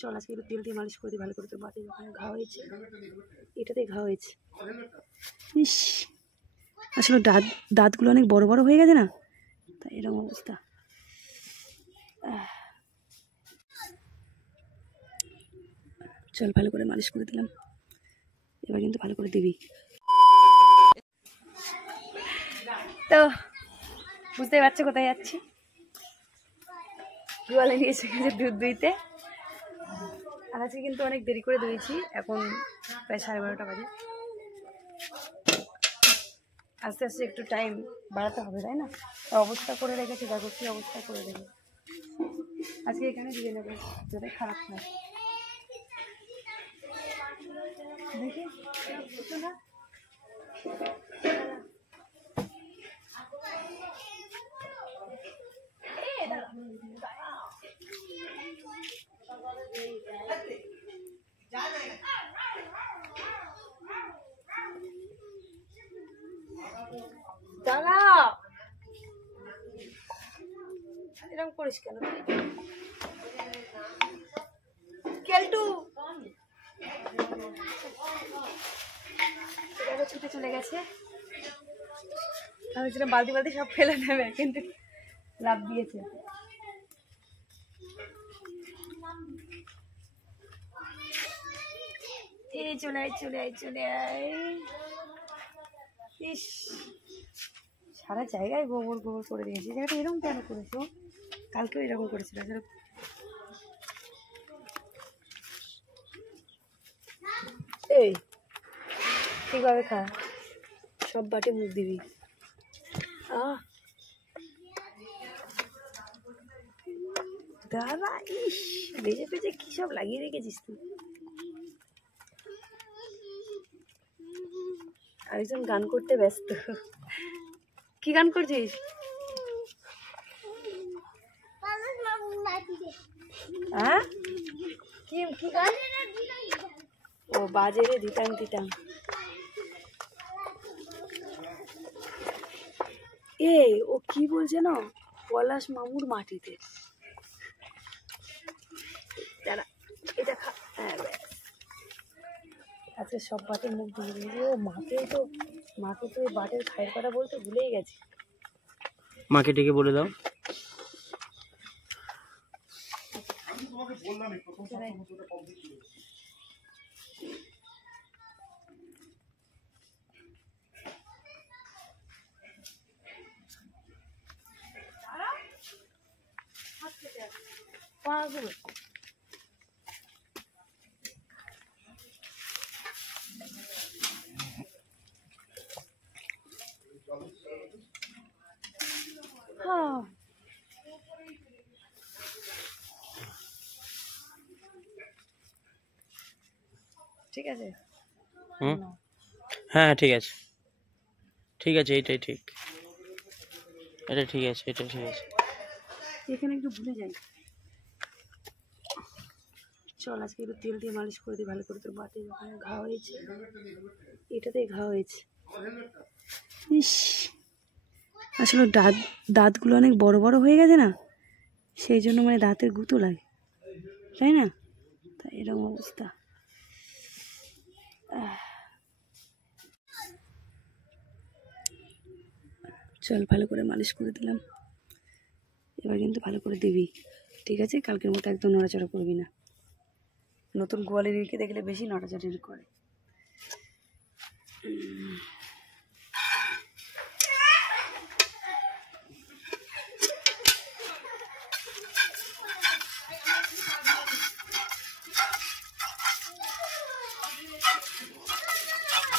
চল আজকে একটু তেল দিয়ে মালিশ করে দিই ভালো করে। তোর বাতে ওখানে ঘা হয়েছে, এটাতে ঘা হয়েছে। ইস, আসলে দাঁতগুলো অনেক বড় বড় হয়ে গেছে না, তাই এরকম অবস্থা। চল ভালো করে মালিশ করে দিলাম, এবার কিন্তু ভালো করে দিবি। তো বুঝতেই পারছো কোথায় যাচ্ছি, গোয়ালে নিয়ে এসে গেছে দুধ দুইতে। আর আজকে কিন্তু অনেক দেরি করে দুয়েছি, এখন প্রায় 12:30 বাজে। আস্তে আস্তে একটু টাইম বাড়াতে হবে, তাই না? অবস্থা করে রেখেছে, দেখো কি অবস্থা করে রেখে। আজকে এখানে দিয়ে নেবো যাতে খারাপ হয়। দেখি না দাঁড়াও, এরকম করিস কেন কেলটু? ছুটে চলে গেছে, আমি যেটা বালতি বালতি সব ফেলে দেবে, কিন্তু লাভ দিয়েছে। এই চলে আয় চলে আয় চলে আয়। ইস, সারা জায়গায় গোবর গোবর করে দিয়েছি। জায়গাটা এরকম কেন করেছো? কালকেও এরকম করেছিল। এই ঠিকভাবে খা, সব বাটে মুখ দিবি। দাদা, ইস ভেজে ভেজে কি সব লাগিয়ে রেখেছিস তুই। আরেকজন গান করতে ব্যস্ত। কি গান করছিস? হ্যাঁ, কি গান? ও বাজে রে ধিটাং ধিটাং। এই ও কি বলছে না, পলাশ মামুর মাটিতে। দাঁড়া, এটা খা। হ্যাঁ, আজকে সব বাটের মুখ দিয়ে দিয়েছি। ও মাকে তো এই বাটের খায়ের পাটা বলতে ভুলেই গেছি। মাকে ডেকে বলে দাও। ঠিক আছে, হ্যাঁ ঠিক আছে, ঠিক আছে, এইটাই ঠিক, এটা ঠিক আছে, এটা ঠিক আছে। এখানে একটু ভুলে যাই। চল আজকে একটু তেল দিয়ে মালিশ করে দিই ভালো করে। তোর বাতে ওখানে ঘা হয়েছে, এটাতে ঘা হয়েছে। ইস, আসলে দাঁতগুলো অনেক বড় বড় হয়ে গেছে না, সেই জন্য মানে দাঁতের গুঁতো লাগে, তাই না? তাই এরকম অবস্থা। চল ভালো করে মালিশ করে দিলাম, এবার কিন্তু ভালো করে দিবি, ঠিক আছে? কালকের মতো একদম নড়াচড়া করবি না। নতুন গোয়ালিনীকে দেখলে বেশি নড়াচড়ি করে।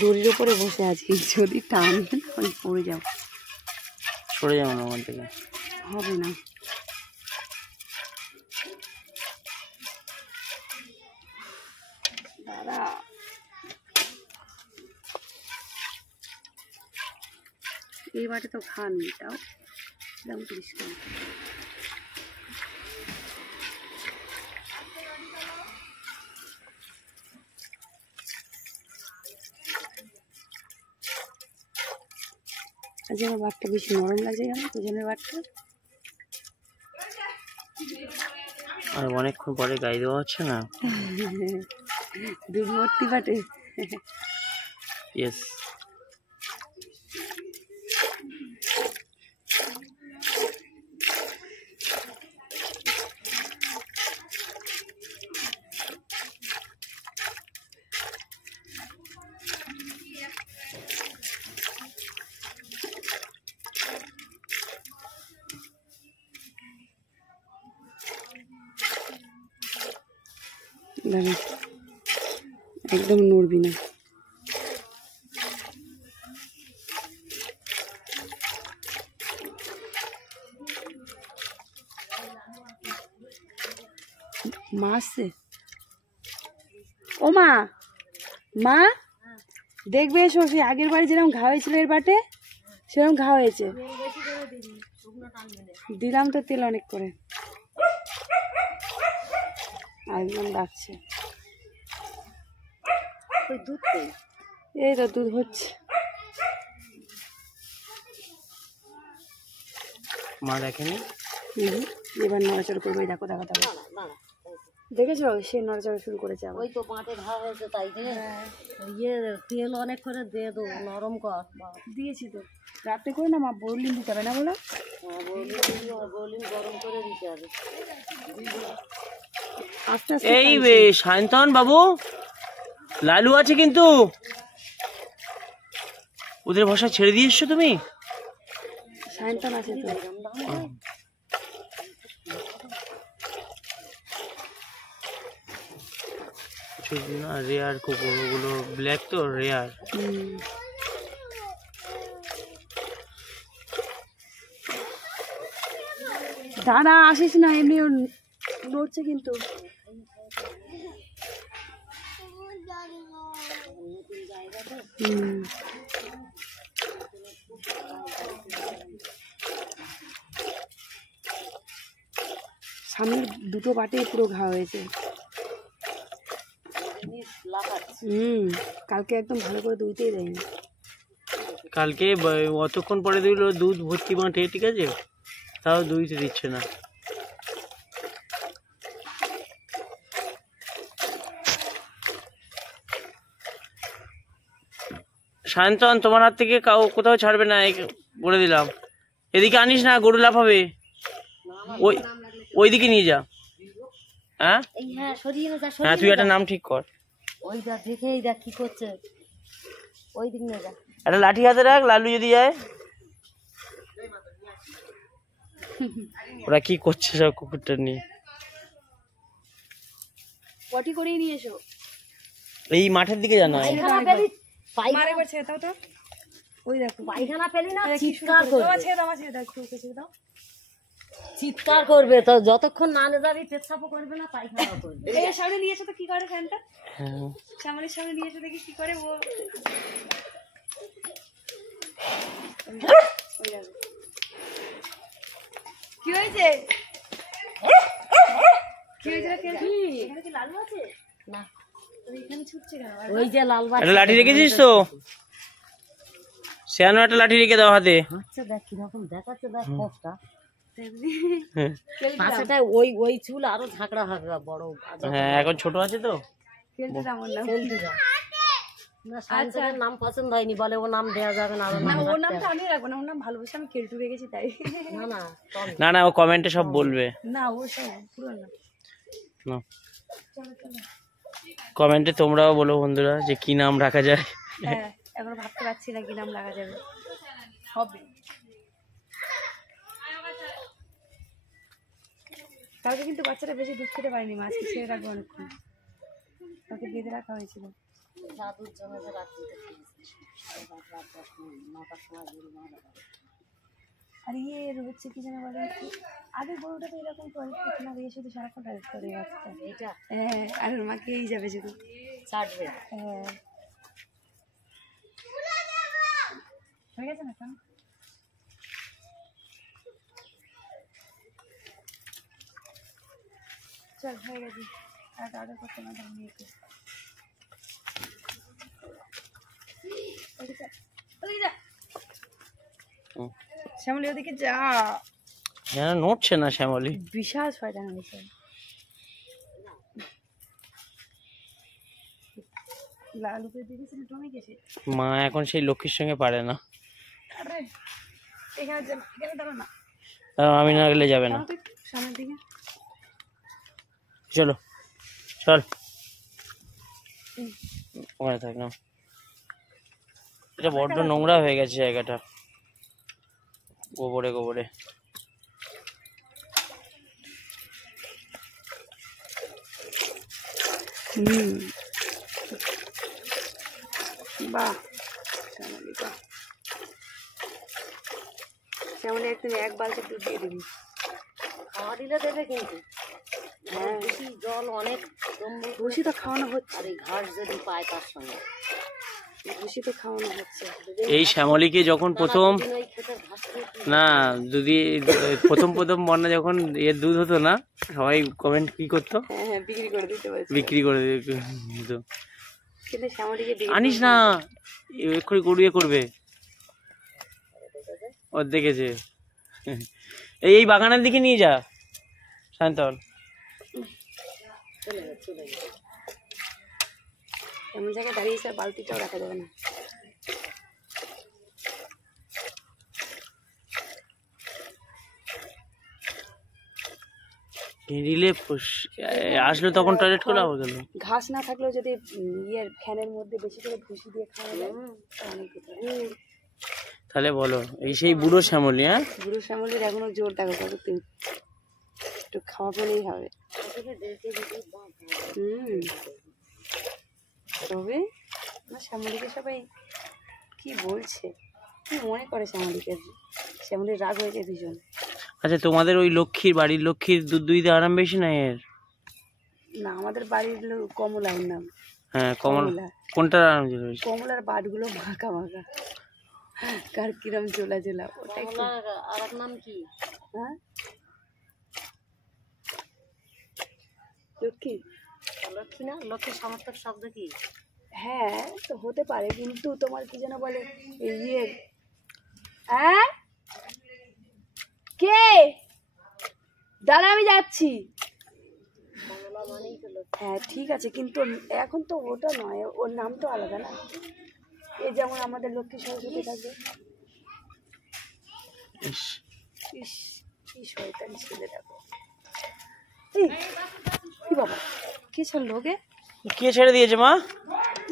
দড়ির ওপরে বসে আছি, যদি টান আমি পড়ে যাও। সরে যাও না আমার থেকে, হবে না। দাদা, এই বাটে তো খানি, তাও এরকম করিস কেন? আজ আমার বাটটা বেশি নরম লাগছে কেন? ওজনের বাটটা আর অনেকক্ষণ পরে গায়ে দেওয়া হচ্ছে না। দুধ ভর্তি বাটে। ইয়েস। দাঁড়া, একদম নড়বি না। মা আসছে। ও মা, মা দেখবে এসো, সেই আগের বাড়ি যেরকম ঘা হয়েছিল এর বাটে সেরকম ঘা হয়েছে। দিলাম তো তেল অনেক করে। একদম ডাকছে। এই তো দুধ হচ্ছে। মা দেখেনি? এবার নড়াচড়া করবে। দেখো দেখো দেখো, দেখেছো সে নড়াচড়া শুরু করেছে। ওই তো মাঠে ঘা হয়েছে তাই দিয়ে ইয়ে তেল অনেক করে দিয়ে দেবো, নরম কর। দিয়েছি তো রাতে করে না, মা বললিন দিতে হবে না বলো। বলিন গরম করে দিতে হবে। আস্তে আস্তে। এই সায়ন্তন বাবু, লালু আছে কিন্তু। ওদের ভাষা ছেড়ে দিয়ে এসছো তুমি? সায়ন্তন আছে তো। না রেয়ার কুকুর, ওগুলো ব্ল্যাক তো রেয়ার। দাঁড়া, আসিস না, এমনি নড়ছে কিন্তু। সামনের দুটো বাটে পুরো ঘা হয়েছে। কালকে একদম ভালো করে দুইতেই দেয়নি। কালকে অতক্ষণ পরে দিল দুধ ভর্তি মাঠে, ঠিক আছে, তাও দুইতে দিচ্ছে না। সায়ন্তন তোমার হাত থেকে কোথাও ছাড়বে না, বলে দিলাম। এদিকে আনিস না, গরু লাফাবে। ওইদিকে নিয়ে যা। হ্যাঁ হ্যাঁ, তুই একটা নাম ঠিক কর। ওইটা দেখে এই দেখ কি করছে, ওই দিক নিয়ে যা। একটা লাঠি হাতে রাখ, লালু যদি যায়। ওরা কি করছে সব কুকুরটা নিয়ে? পটি করেই নিয়ে এসো। এই মাঠের দিকে জানো। ওই দেখো পায়খানা পেলি না, চিৎকার করবে। চিৎকার করবে তো, যতক্ষণ না যাবি পেচ্ছাপও করবে না, পায়খানাও করবে। এই সামনে নিয়ে এসো তো, কি করে ফ্যানটা সামনের সামনে নিয়ে এসো দেখি কি করে ও। কি হয়েছে? কি হয়েছে? লালু আছে না, এখানে ছুটছে কেন? ওই যে লাল একটা লাঠি রেখেছিস তো, শ্যানো একটা লাঠি রেখে দাও হাতে। আচ্ছা দেখ কিরকম দেখাচ্ছে, দেখ কষ্টটা। পাশেটায় ওই চুল আরো ঝাঁকড়া ঝাঁকড়া বড়। হ্যাঁ, এখন ছোট আছে তো। সায়ন্তনের নাম পছন্দ হয়নি বলে, ও নাম দেওয়া যাবে না। ওর নামটা আমি রাখবো না, ওর নাম ভালোবেসে আমি কেলটু রেখেছি তাই। না না না না, ও কমেন্টে সব বলবে। না ও সব পুরো না। কমেন্টে তোমরাও বলো বন্ধুরা যে কি নাম রাখা যায়। হ্যাঁ, এখন ভাবতে পারছি না কি নাম রাখা যাবে। হবে কালকে কিন্তু বাচ্চাটা বেশি দুধ খেতে পারেনি, মাছকে ছেড়ে রাখবো অনেকক্ষণ, তাকে বেঁধে রাখা হয়েছিল। দাদুর জন্য রাত্রি আর ইয়ে হচ্ছে কি যেন বলে, আগের গরুটা তো এরকম করে না, দিয়ে শুধু সারাক্ষণ রাইড করে বাচ্চা। এটা হ্যাঁ, আর ওর মাকেই যাবে শুধু ছাড়বে। হ্যাঁ, হয়ে গেছে না কেন? চল হয়ে গেছে, আর অর্ডার করতে না মেয়েকে। শ্যামলি ওদিকে যা। নড়ছে না শ্যামলি, বিশাল শয়তান হয়েছে। লাল উপরে দেখেছিলি টমে গেছে। মা এখন সেই লক্ষ্মীর সঙ্গে পারে না। আরে এখানে দাঁড়া না, আমি না গেলে যাবে না। দাঁড়া তো একটু সামনের দিকে। চলো চল, ওখানে থাক না। এটা বড্ড নোংরা হয়ে গেছে জায়গাটা, গোবরে গোবরে। বাহ শ্যামলি বাহ, শ্যামলি একদিন এক বালতি দুধ দিয়ে দিবি। খাওয়া দিলে দেবে কিন্তু, হ্যাঁ বেশি জল অনেক জমবে। ভুসি তো খাওয়ানো হচ্ছে, আর এই ঘাস যদি পায় তার সঙ্গে ভুসি তো খাওয়ানো হচ্ছে। এই শ্যামলীকে যখন প্রথম, ওই ক্ষেতের ঘাস খেয়ে না যদি প্রথম বন্যা যখন এর দুধ হতো না, সবাই কমেন্ট কি করতো, হ্যাঁ হ্যাঁ বিক্রি করে দিতে পারছি, বিক্রি করে দিত। কিন্তু শ্যামলিকে আনিস না, এক্ষুনি গড়িয়ে করবে। ওর দেখেছে, এই বাগানের দিকে নিয়ে যা সায়ন্তন। চলে যাবে। এমন জায়গায় দাঁড়িয়েছে আর বালতিটাও রাখা যাবে না। রিলে আসলো তখন টয়লেট করে আবার গেল। ঘাস না থাকলেও যদি ইয়ের ফ্যানের মধ্যে বেশি করে ভুসি দিয়ে খাওয়া যায় অনেক ভালো। তাহলে বলো, এই সেই বুড়ো শ্যামলী। হ্যাঁ বুড়ো শ্যামলির এখনো জোর দেখো কত, তুমি একটু খাওয়া পেলেই হবে। তবে না শ্যামলিকে সবাই কি বলছে, কি মনে করে শ্যামলিকে, শ্যামলির রাগ হয়েছে ভীষণ। আচ্ছা, তোমাদের ওই লক্ষ্মীর বাড়ির লক্ষ্মীর দুধ দুইতে আরাম বেশি না এর? না আমাদের বাড়ির কমলার নাম। হ্যাঁ কমলা, কোনটার আরাম ছিল বেশি? কমলার বাটগুলো মাখা মাখা, কার কিরম জোলা জোলা, ওটা একটু। আর এক নাম কি? হ্যাঁ লক্ষ্মী, লক্ষ্মী না, লক্ষ্মীর সমর্থক শব্দ কি? হ্যাঁ তো হতে পারে, কিন্তু তোমার কি যেন বলে এই ইয়ে, হ্যাঁ কে দাঁড়া আমি যাচ্ছি। হ্যাঁ ঠিক আছে, কিন্তু এখন তো ওটা নয়, ওর নাম তো আলাদা না। এই যেমন আমাদের লক্ষ্মী সরস্বতী থাকবে। ইস, ইস কি শয়তান ছেলে দেখো। এই কি বাবা, কে ছাড়লো ওকে? কে ছেড়ে দিয়েছে মা?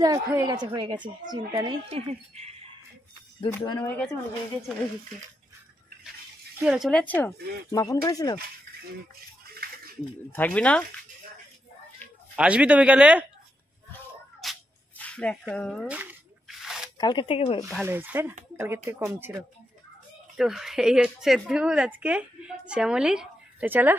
যাক হয়ে গেছে, চিন্তা নেই। দুধ দোয়ানো হয়ে গেছে, মানে বেরিয়ে চলে গেছে। কি হলো, চলে যাচ্ছ? মা ফোন করেছিল? থাকবি না? আসবি তো বিকালে? দেখো কালকের থেকে ভালো হয়েছে তাই না, কালকের থেকে কম ছিল। তো এই হচ্ছে দুধ আজকে শ্যামলির। তো চলো